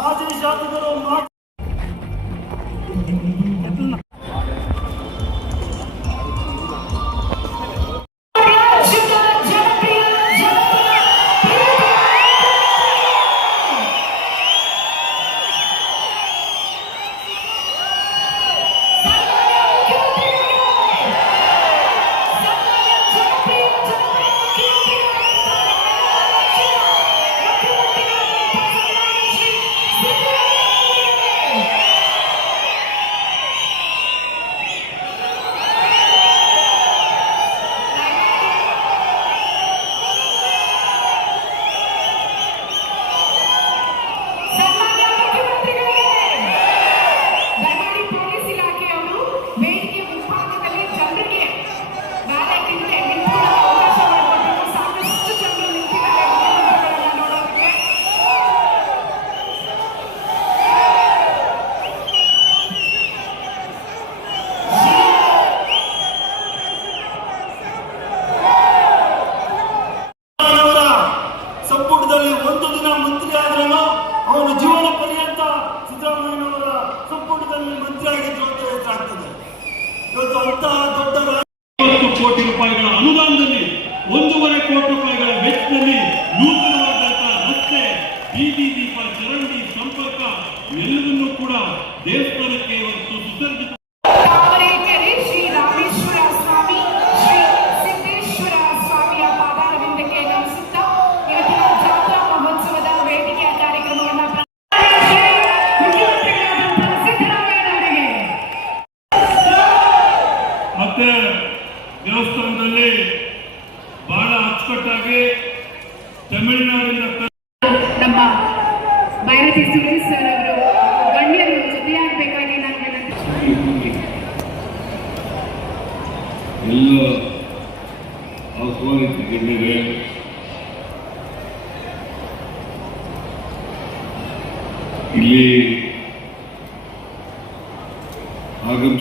ಮಾಜಿ ಶಾಸಕರು ಸಂಪುಟದಲ್ಲಿ ಒಂದು ದಿನ ಮಂತ್ರಿ ಆದ್ರೇನೋ ಅವನು ಜೀವನ ಪರ್ಯಂತ ಸಿದ್ದರಾಮಯ್ಯನವರ ಸಂಪುಟದಲ್ಲಿ ಮಂತ್ರಿ ಆಗಿದ್ರು ಅಂತ ಹೆಸರಾಗ್ತದೆ. ಇವತ್ತು ಅಂತಹ ದೊಡ್ಡ 50 ಕೋಟಿ ರೂಪಾಯಿಗಳ ಅನುದಾನದಲ್ಲಿ 1.5 ಕೋಟಿ ರೂಪಾಯಿಗಳ ವೆಚ್ಚದಲ್ಲಿ ನೂತನವಾದಂತಹ ರಸ್ತೆ, ಬೀದಿ ದೀಪ, ಚರಂಡಿ, ಸಂಪರ್ಕ ಎಲ್ಲವನ್ನೂ ಕೂಡ ದೇವಸ್ಥಾನಕ್ಕೆ ಇವತ್ತು ಸುಸರ್ಜಿತ ಮತ್ತೆ ದೇವಸ್ಥಾನದಲ್ಲಿ ಬಹಳ ಅಚ್ಚುಕಟ್ಟಾಗಿ ತಮಿಳುನಾಡಿನ ನಮ್ಮ ಭೈರತಿ ಸುರೇಶ್ ಸರ್ ಅವರು ಗಣ್ಯರು ಜೊತೆಯಾಗಬೇಕಾಗಿ ನಾನು ಎಲ್ಲ ಆಹ್ವಾನಿತ ಗಣ್ಯರೇ, ಇಲ್ಲಿ ಆಗಮಿಸಿ